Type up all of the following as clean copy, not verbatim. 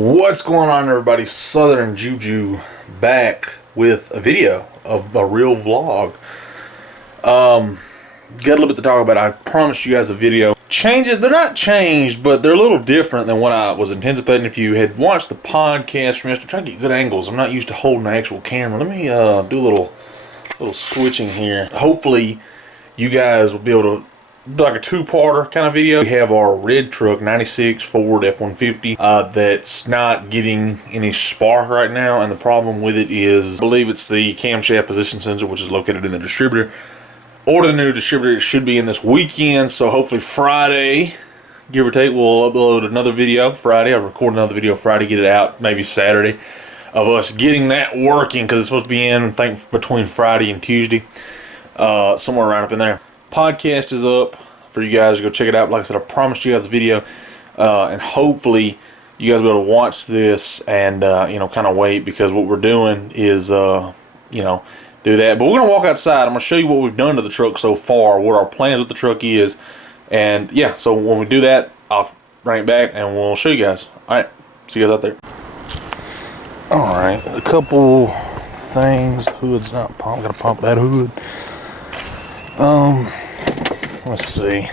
What's going on, everybody? Southern Juju back with a video of a real vlog. Got a little bit to talk about. I promised you guys a video. Changes, they're not changed, but they're a little different than what I was anticipating. If you had watched the podcast from yesterday, I'm trying to get good angles. I'm not used to holding the actual camera. Let me do a little switching here. Hopefully you guys will be able to do like a two-parter kind of video. We have our red truck, 96 Ford F-150, that's not getting any spark right now, and the problem with it is, I believe it's the camshaft position sensor, which is located in the distributor. Order the new distributor. It should be in this weekend, so hopefully Friday, give or take, we'll upload another video Friday. I'll record another video Friday, get it out maybe Saturday, of us getting that working, because it's supposed to be in, I think, between Friday and Tuesday, somewhere around up in there. Podcast is up for you guys to go check it out. Like I said, I promised you guys a video, and hopefully you guys will be able to watch this and kind of wait, because what we're doing is do that. But we're gonna walk outside. I'm gonna show you what we've done to the truck so far, what our plans with the truck is, and yeah, so when we do that, I'll bring it back and we'll show you guys. All right, see you guys out there. All right, a couple things. Hood's not pumped. Gotta pump that hood. Let's see.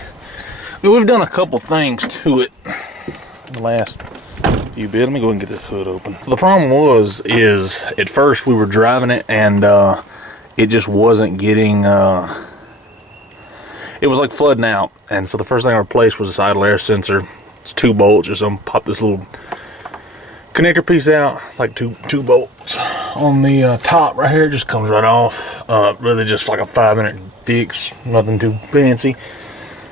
We've done a couple things to it in the last few bits. Let me go ahead and get this hood open. So the problem is at first we were driving it and it just wasn't getting, it was like flooding out. And so the first thing I replaced was this idle air sensor. It's 2 bolts. Just pop this little connector piece out. It's like two bolts on the top right here. It just comes right off. Really just like a 5-minute fix, nothing too fancy.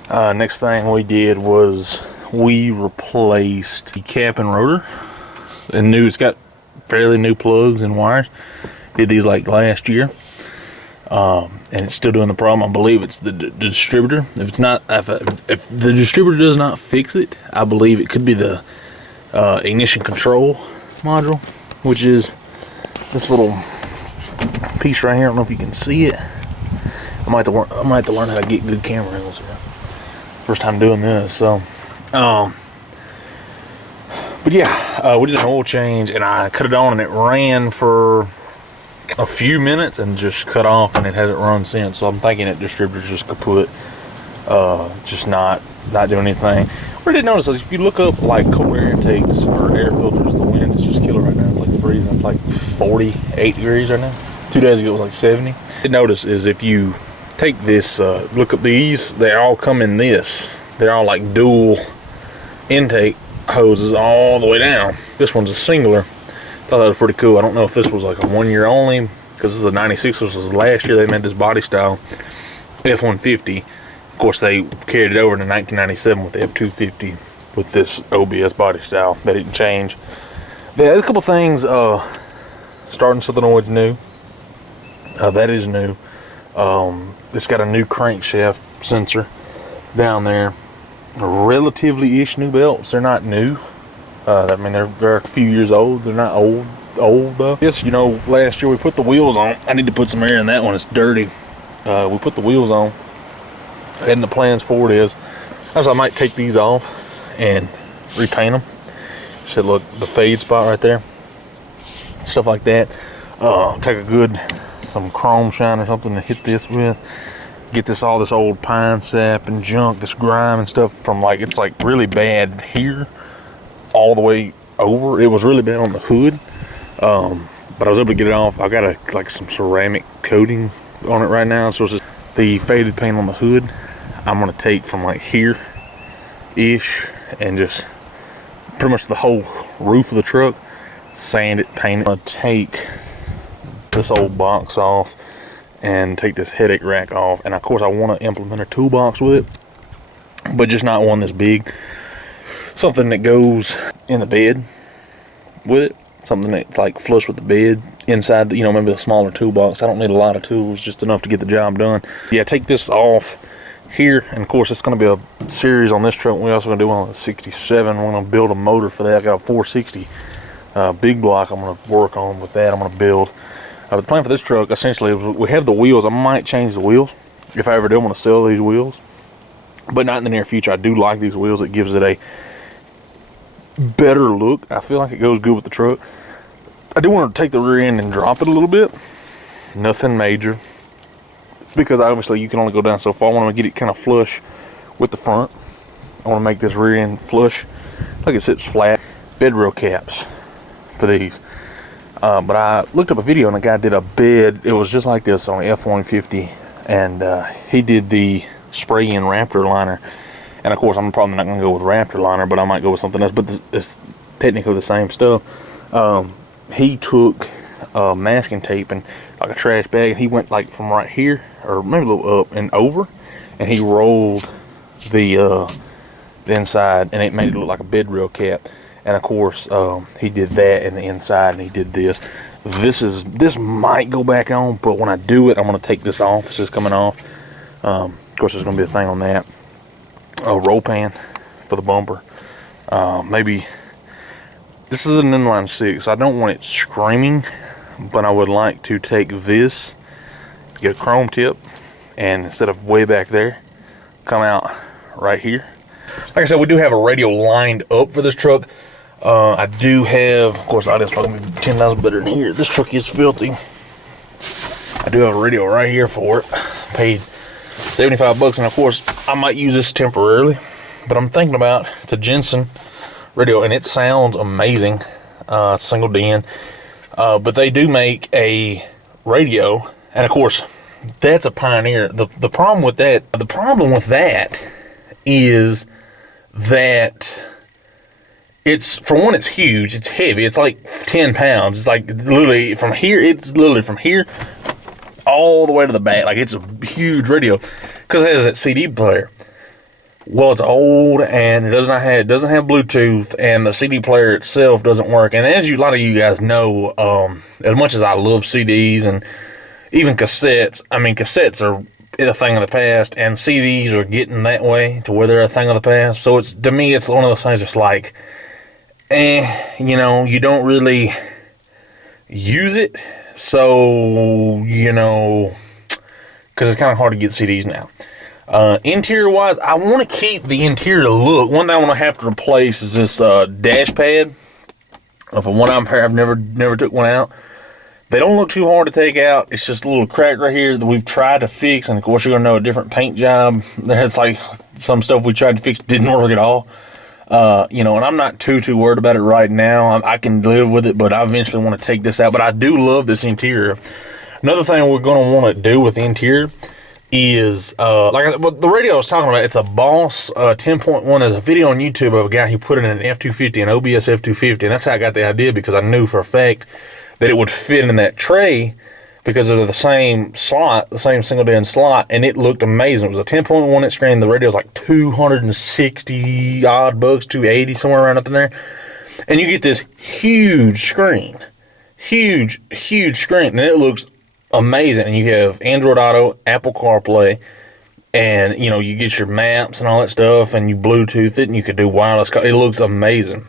Next thing we did was we replaced the cap and rotor, and it's got fairly new plugs and wires. Did these like last year, and it's still doing the problem. I believe it's the distributor. If it's not, if the distributor does not fix it, I believe it could be the ignition control module, which is this little piece right here. I don't know if you can see it. I might have to learn how to get good camera angles here. First time doing this, so but yeah, we did an oil change and I cut it on and it ran for a few minutes and just cut off, and it hasn't run since. So I'm thinking that distributor's just kaput, just not doing anything. What I did notice is if you look up like cold air intakes or air filters, the wind is just killer right now. It's like freezing. It's like 48 degrees right now. 2 days ago it was like 70. What I did notice is if you take this, look up these, they all come in this. They're all like dual intake hoses all the way down. This one's a singular. Thought that was pretty cool. I don't know if this was like a 1 year only, because this is a 96. This was last year they made this body style F-150. Of course they carried it over to 1997 with the F-250 with this OBS body style. They didn't change. There's a couple things. Starting solenoid's new. That is new. It's got a new crankshaft sensor down there. Relatively-ish new belts. They're not new. I mean, they're a few years old. They're not old though. Yes, last year we put the wheels on. I need to put some air in that one. It's dirty. We put the wheels on, and the plans for it is, I might take these off and repaint them. Should look the fade spot right there. Stuff like that. Take some chrome shine or something to hit this with. Get all this old pine sap and junk, this grime and stuff from it's like really bad here all the way over. It was really bad on the hood, but I was able to get it off. I got some ceramic coating on it right now, so it's just the faded paint on the hood. I'm gonna take from like here ish and just pretty much the whole roof of the truck, sand it, paint it. I'm gonna take this old box off and take this headache rack off, and of course I want to implement a toolbox with it, but just not one this big. Something that goes in the bed with it, something that's like flush with the bed inside, maybe a smaller toolbox. I don't need a lot of tools, just enough to get the job done. Yeah, take this off here, and of course it's going to be a series on this truck. We're also going to do one on the 67. We're going to build a motor for that. I got a 460 big block I'm going to work on with that. I'm going to build. The plan for this truck, essentially, we have the wheels. I might change the wheels if I ever do want to sell these wheels, but not in the near future. I do like these wheels. It gives it better look. I feel like it goes good with the truck. I do want to take the rear end and drop it a little bit. Nothing major, because obviously you can only go down so far. I want to get it kind of flush with the front. I want to make this rear end flush, like it sits flat. Bed rail caps for these. But I looked up a video and a guy did a bed. It was just like this on the F-150, and he did the spray-in Raptor liner. And of course, I'm probably not going to go with Raptor liner, but I might go with something else. But it's technically the same stuff. He took masking tape and like a trash bag, and he went like from right here, or maybe a little up and over, and he rolled the inside, and it made it look like a bed rail cap. And of course, he did that in the inside, and he did this. This might go back on, but when I do it, I'm going to take this off. This is coming off. Of course, there's going to be a thing on that. A roll pan for the bumper. Maybe this is an inline 6. I don't want it screaming, but I would like to take this, get a chrome tip, and instead of way back there, come out right here. Like I said, we do have a radio lined up for this truck. I do have, of course, it's probably gonna be 10 times better than here. This truck is filthy. I do have a radio right here for it. Paid $75, and of course, I might use this temporarily, but I'm thinking about, it's a Jensen radio, and it sounds amazing. Single DIN, but they do make a radio, and of course, that's a Pioneer. The problem with that is that it's, for one, it's huge, it's heavy, it's like 10 pounds. It's like literally from here all the way to the back. Like, it's a huge radio because it has that CD player. Well, it's old, and it doesn't have Bluetooth, and the CD player itself doesn't work. And as a lot of you guys know, as much as I love CDs and even cassettes, I mean, cassettes are a thing of the past, and CDs are getting that way to where they're a thing of the past. So it's, to me, it's one of those things that's like, you don't really use it. So, because it's kind of hard to get CDs now. Interior wise, I want to keep the interior look. One thing I want to have to replace is this dash pad of a 1 I've never took one out. They don't look too hard to take out. It's just a little crack right here that we've tried to fix, and of course you're gonna know a different paint job. That's like some stuff we tried to fix didn't work at all. And I'm not too worried about it right now. I can live with it, but I eventually want to take this out. But I do love this interior. Another thing we're gonna want to do with the interior is the radio I was talking about. It's a Boss 10.1. There's a video on YouTube of a guy who put it in an F-250, an OBS F-250, and that's how I got the idea, because I knew for a fact that it would fit in that tray because of the same slot, the same single DIN slot, and it looked amazing. It was a 10.1 inch screen. The radio was like 260 odd bucks, 280, somewhere around up in there, and you get this huge screen, huge screen, and it looks amazing. And you have Android Auto, Apple CarPlay, and you get your maps and all that stuff, and you Bluetooth it, and you could do wireless. It looks amazing.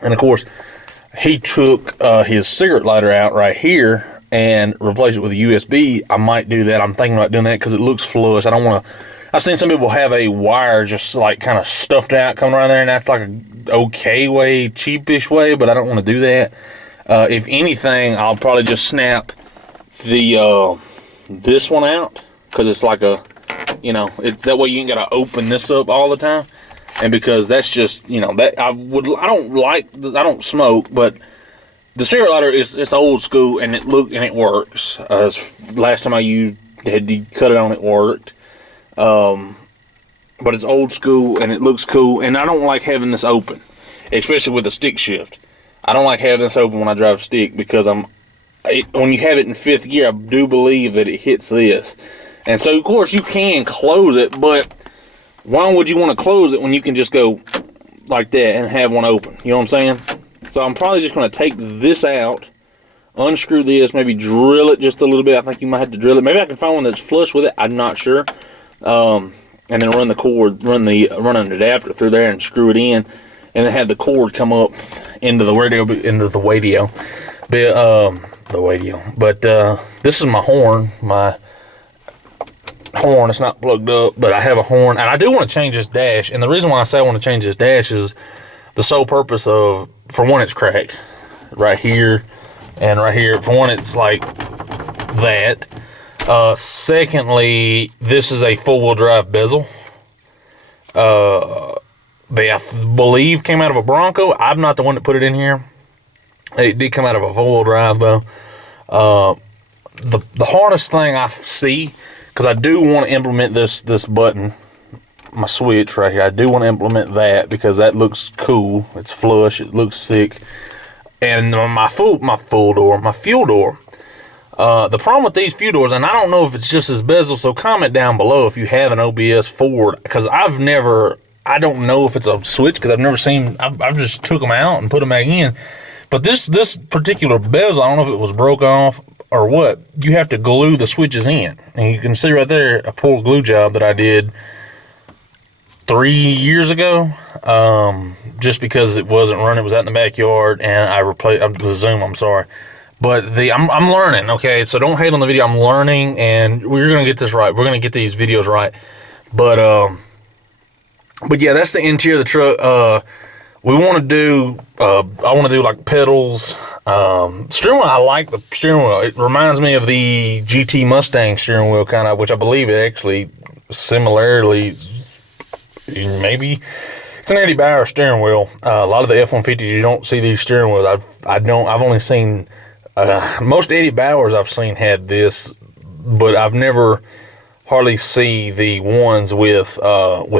And of course, he took his cigarette lighter out right here and replaced it with a USB. I might do that. I'm thinking about doing that because it looks flush. I don't want to. I've seen some people have a wire just like kind of stuffed out coming around there, and that's like a okay way, cheapish way, but I don't want to do that. If anything, I'll probably just snap the this one out, because it's like a, that way you ain't got to open this up all the time. And because that's just, that I don't smoke, but the cigarette lighter it's old school, and it works. Last time I had to cut it on, it worked. But it's old school, and it looks cool, and I don't like having this open, especially with a stick shift. I don't like having this open when I drive stick, because when you have it in 5th gear, I do believe that it hits this. And so, of course, you can close it, but why would you want to close it when you can just go like that and have one open? You know what I'm saying? So I'm probably just going to take this out, unscrew this, maybe drill it just a little bit. I think you might have to drill it. Maybe I can find one that's flush with it. I'm not sure. And then run the cord, run an adapter through there and screw it in, and then have the cord come up into the radio. But this is my horn. It's not plugged up, but I have a horn, and I do want to change this dash. And the reason why I say I want to change this dash is the sole purpose of, for one, it's cracked right here and right here. For one, it's like that. Secondly, this is a four-wheel drive bezel. They, I believe, came out of a Bronco. I'm not the one that put it in here. It did come out of a four-wheel drive, though. The hardest thing I see, because I do want to implement this button, my switch right here. I do want to implement that because that looks cool. It's flush. It looks sick. And my fuel door. The problem with these fuel doors, and I don't know if it's just this bezel, so comment down below if you have an OBS Ford, because I don't know if it's a switch, because I've never seen, I've just took them out and put them back in. But this particular bezel, I don't know if it was broke off or what, you have to glue the switches in. And you can see right there a poor glue job that I did 3 years ago, just because it wasn't running. It was out in the backyard, and I replaced the Zoom, I'm sorry. But I'm learning, okay? So don't hate on the video. I'm learning, and we're going to get this right. We're going to get these videos right. But yeah, that's the interior of the truck. We want to do, I want to do like pedals. Steering wheel, I like the steering wheel. It reminds me of the GT Mustang steering wheel, kind of, which I believe it actually similarly, maybe. It's an Eddie Bauer steering wheel. A lot of the F-150s, you don't see these steering wheels. I've only seen, most Eddie Bauers I've seen had this, but I've never hardly see the ones with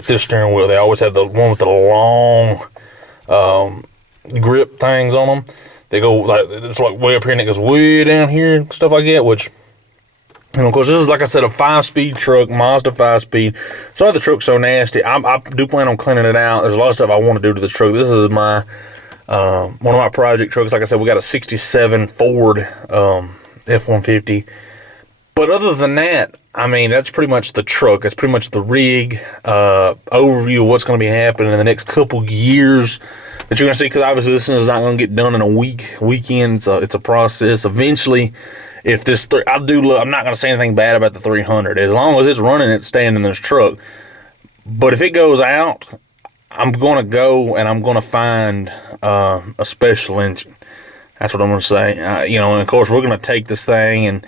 this steering wheel. They always have the one with the long grip things on them. They go like, it's like way up here and it goes way down here and stuff like that, which, you know, of course, this is, like I said, a 5-speed truck, Mazda 5-speed. So the truck's so nasty. I do plan on cleaning it out. There's a lot of stuff I want to do to this truck. This is my one of my project trucks. Like I said, we got a 67 Ford F-150. But other than that, I mean, that's pretty much the truck. That's pretty much the rig, overview of what's going to be happening in the next couple years that you're going to see, because obviously this is not going to get done in a weekend. So it's a process. Eventually, if this, I'm not going to say anything bad about the 300. As long as it's running, it's staying in this truck. But if it goes out, I'm going to go and I'm going to find a special engine. That's what I'm going to say. You know, and of course, we're going to take this thing and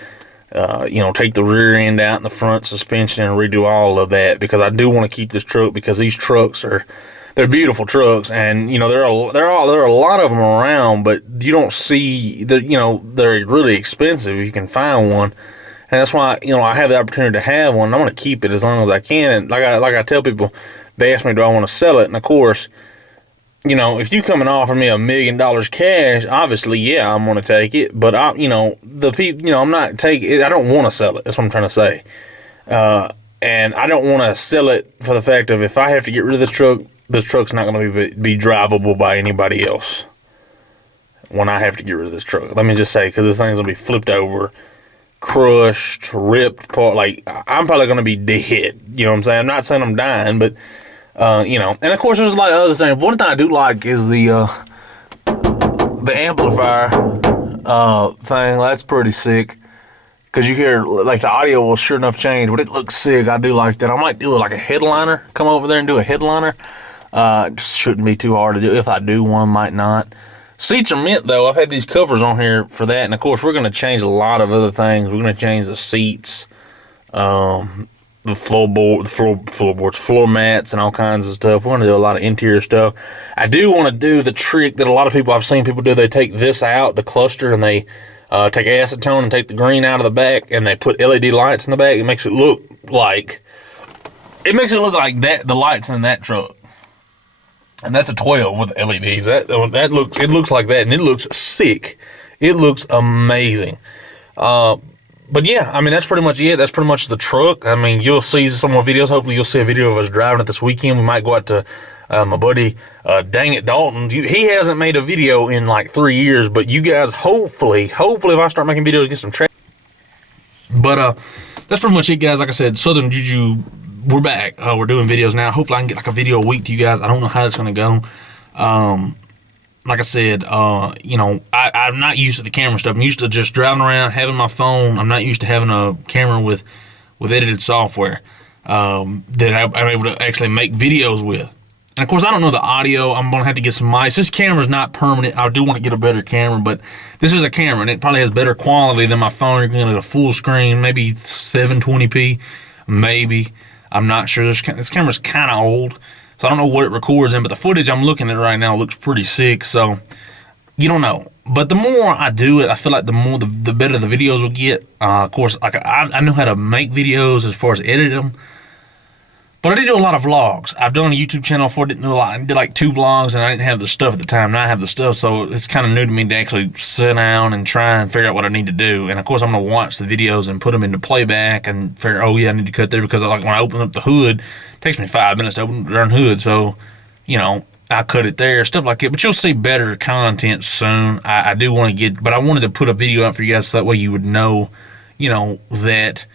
you know, take the rear end out and the front suspension and redo all of that, because I do want to keep this truck, because these trucks they're beautiful trucks, and you know, there are a lot of them around, but you don't see that, you know, they're really expensive if you can find one. And that's why, you know, I have the opportunity to have one. I want to keep it as long as I can. And like I tell people, they ask me, do I want to sell it? And of course, you know, if you come and offer me $1 million cash, obviously, yeah, I'm going to take it. But you know, I'm not taking it. I don't want to sell it. That's what I'm trying to say. And I don't want to sell it for the fact of, if I have to get rid of this truck's not going to be drivable by anybody else when I have to get rid of this truck. Let me just say, because this thing's going to be flipped over, crushed, ripped apart. Like, I'm probably going to be dead. You know what I'm saying? I'm not saying I'm dying, but you know, and of course there's a lot of other things. One thing I do like is the amplifier thing. That's pretty sick, because you hear, like, the audio will sure enough change, but it looks sick. I do like that. I might do like a headliner. Come over there and do a headliner. Just shouldn't be too hard to do. If I do one, might not. Seats are mint though. I've had these covers on here for that, and of course we're going to change a lot of other things. We're going to change the seats, the floor mats, and all kinds of stuff. We're going to do a lot of interior stuff. I do want to do the trick that a lot of people, I've seen people do. They take this out, the cluster, and they take acetone and take the green out of the back, and they put LED lights in the back. It makes it look like that, the lights in that truck. And that's a 12 with LEDs. It looks like that, and it looks sick. It looks amazing. But yeah, I mean, that's pretty much it. That's pretty much the truck. I mean, you'll see some more videos. Hopefully you'll see a video of us driving it this weekend. We might go out to my buddy Dang It Dalton. He hasn't made a video in like 3 years, but you guys, hopefully if I start making videos, get some traction. But that's pretty much it, guys. Like I said, Southern Juju, we're back. We're doing videos now. Hopefully I can get like a video a week to you guys. I don't know how it's going to go. Like I said, you know, I'm not used to the camera stuff. I'm used to just driving around, having my phone. I'm not used to having a camera with edited software that I'm able to actually make videos with. And of course, I don't know the audio. I'm going to have to get some mics. This camera's not permanent. I do want to get a better camera, but this is a camera, and it probably has better quality than my phone. You're going to get a full screen, maybe 720p, maybe. I'm not sure. This camera's kind of old, so I don't know what it records in, but the footage I'm looking at right now looks pretty sick, so you don't know. But the more I do it, I feel like the better the videos will get. Of course, like I know how to make videos as far as edit them. But I did do a lot of vlogs. I've done a YouTube channel before, didn't do a lot. I did like 2 vlogs, and I didn't have the stuff at the time. Now I have the stuff, so it's kind of new to me to actually sit down and try and figure out what I need to do. And of course, I'm going to watch the videos and put them into playback and figure, oh yeah, I need to cut there, because like when I open up the hood, it takes me 5 minutes to open the darn hood. So, you know, I cut it there, stuff like that. But you'll see better content soon. I do want to get, but I wanted to put a video out for you guys so that way you would know, you know, that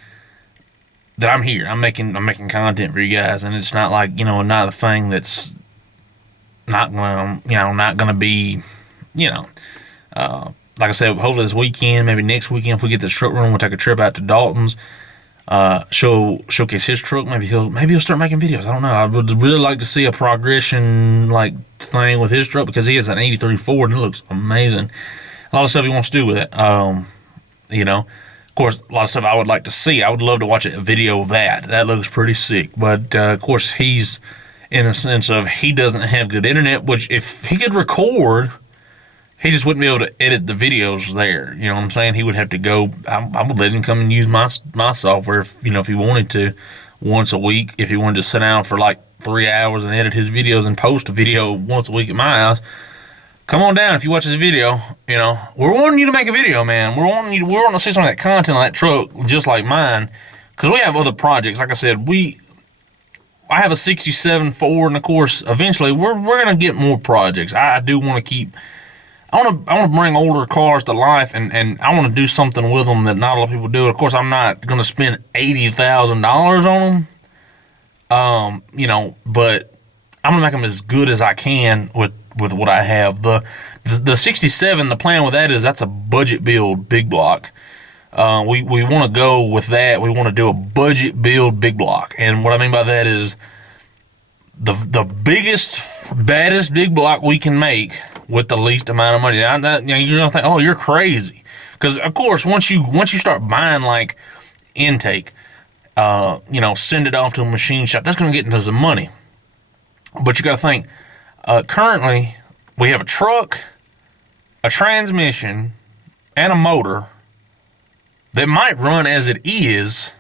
I'm here. I'm making content for you guys, and it's not like, you know, not a thing that's not gonna be, you know, like I said, hopefully this weekend, maybe next weekend, if we get this truck running, we'll take a trip out to Dalton's, showcase his truck. Maybe he'll start making videos. I don't know. I would really like to see a progression like thing with his truck, because he has an '83 Ford and it looks amazing. A lot of stuff he wants to do with it. You know. Of course, a lot of stuff I would like to see. I would love to watch a video of that. That looks pretty sick. But, of course, he's in the sense of he doesn't have good internet, which if he could record, he just wouldn't be able to edit the videos there. You know what I'm saying? He would have to go. I would let him come and use my software, if he wanted to, once a week. If he wanted to sit down for like 3 hours and edit his videos and post a video once a week at my house, come on down if you watch this video. You know, we're wanting you to make a video, man. We're wanting to see some of that content on that truck, just like mine, because we have other projects. Like I said, I have a '67 Ford, and of course, eventually we're gonna get more projects. I do want to keep. I want to bring older cars to life, and I want to do something with them that not a lot of people do. Of course, I'm not gonna spend $80,000 on them. You know, but I'm gonna make them as good as I can with what I have. The 67, the plan with that is that's a budget build big block. We want to go with that. We want to do a budget build big block. And what I mean by that is the biggest, baddest big block we can make with the least amount of money. Now, you're going to think, oh, you're crazy. Because, of course, once you start buying, like, intake, you know, send it off to a machine shop, that's going to get into some money. But you got to think, currently, we have a truck, a transmission, and a motor that might run as it is.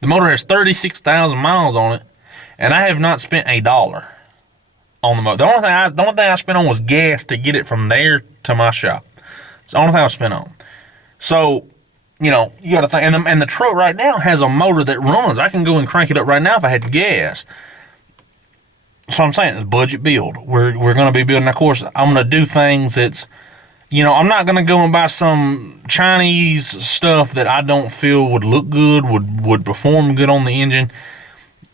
The motor has 36,000 miles on it, and I have not spent $1 on the motor. The only thing I spent on was gas to get it from there to my shop. It's the only thing I spent on. So, you know, you got to think, and the truck right now has a motor that runs. I can go and crank it up right now if I had gas. So I'm saying it's budget build. We're going to be building. Of course, I'm going to do things that's, you know, I'm not going to go and buy some Chinese stuff that I don't feel would look good, would perform good on the engine.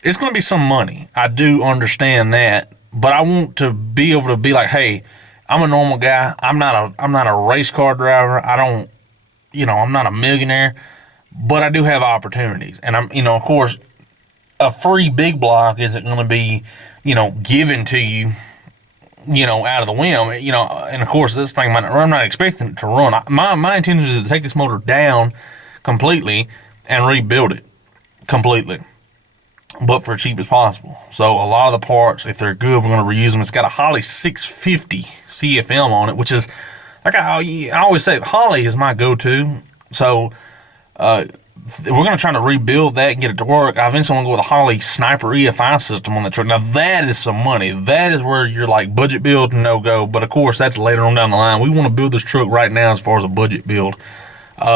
It's going to be some money. I do understand that, but I want to be able to be like, hey, I'm a normal guy. I'm not a race car driver. I'm not a millionaire, but I do have opportunities. And I'm, you know, of course, a free big block isn't going to be, you know, given to you, you know, out of the whim, you know. And of course, this thing, I'm not expecting it to run. My intention is to take this motor down completely and rebuild it completely, but for as cheap as possible. So a lot of the parts, if they're good, we're going to reuse them. It's got a Holley 650 CFM on it, which is, like I always say, Holley is my go-to. So we're going to try to rebuild that and get it to work. I eventually want to go with a Holley Sniper EFI system on the truck. Now, that is some money. That is where you're like budget build, no-go. But, of course, that's later on down the line. We want to build this truck right now as far as a budget build.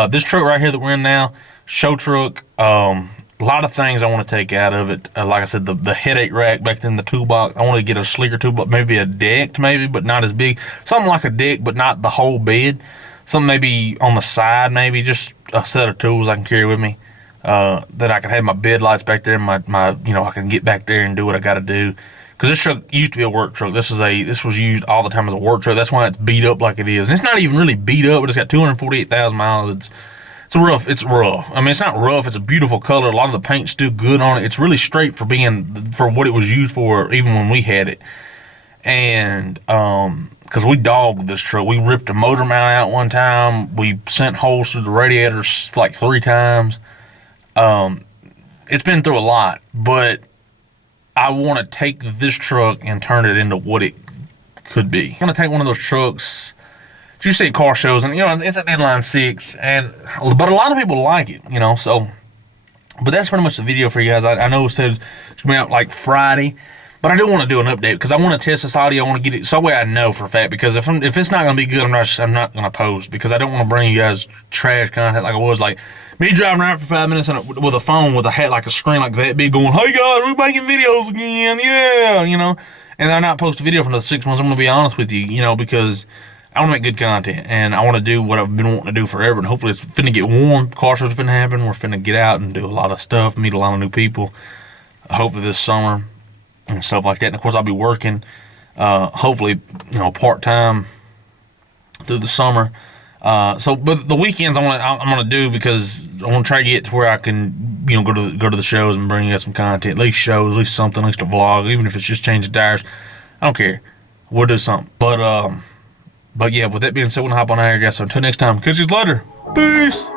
This truck right here that we're in now, show truck, a lot of things I want to take out of it. Like I said, the headache rack back in the toolbox. I want to get a sleeker toolbox, maybe a decked maybe, but not as big. Something like a deck, but not the whole bed. Something maybe on the side, maybe just a set of tools I can carry with me. That I can have my bed lights back there, my you know, I can get back there and do what I got to do. Because this truck used to be a work truck. This was used all the time as a work truck. That's why it's beat up like it is. And it's not even really beat up, but it's got 248,000 miles. It's rough. I mean, it's not rough. It's a beautiful color. A lot of the paint's still good on it. It's really straight for what it was used for, even when we had it. And because we dogged this truck, we ripped the motor mount out one time. We sent holes through the radiators like 3 times. It's been through a lot, but I want to take this truck and turn it into what it could be. I want to take one of those trucks. You see car shows, and it's an inline 6, but a lot of people like it, So, but that's pretty much the video for you guys. I know it said it's gonna be out like Friday, but I do want to do an update because I want to test this audio. I want to get it so that way I know for a fact. Because if it's not gonna be good, I'm not gonna post, because I don't want to bring you guys trash content like I was, like me driving around for 5 minutes with a phone with a hat, like a screen like that big, going, "Hey guys, we're making videos again, yeah," and I not post a video for another 6 months. I'm gonna be honest with you, because I want to make good content, and I want to do what I've been wanting to do forever, and hopefully it's finna get warm. Car shows finna happen. We're finna get out and do a lot of stuff, meet a lot of new people, hopefully this summer and stuff like that. And of course I'll be working, hopefully, part-time through the summer. But the weekends I'm gonna do, because I want to try to get to where I can, go to the shows and bring you guys some content, at least shows, at least something, at least a vlog, even if it's just changing tires. I don't care. We'll do something. But yeah, with that being said, we're gonna hop on out here, guys. So until next time, catch you later. Peace.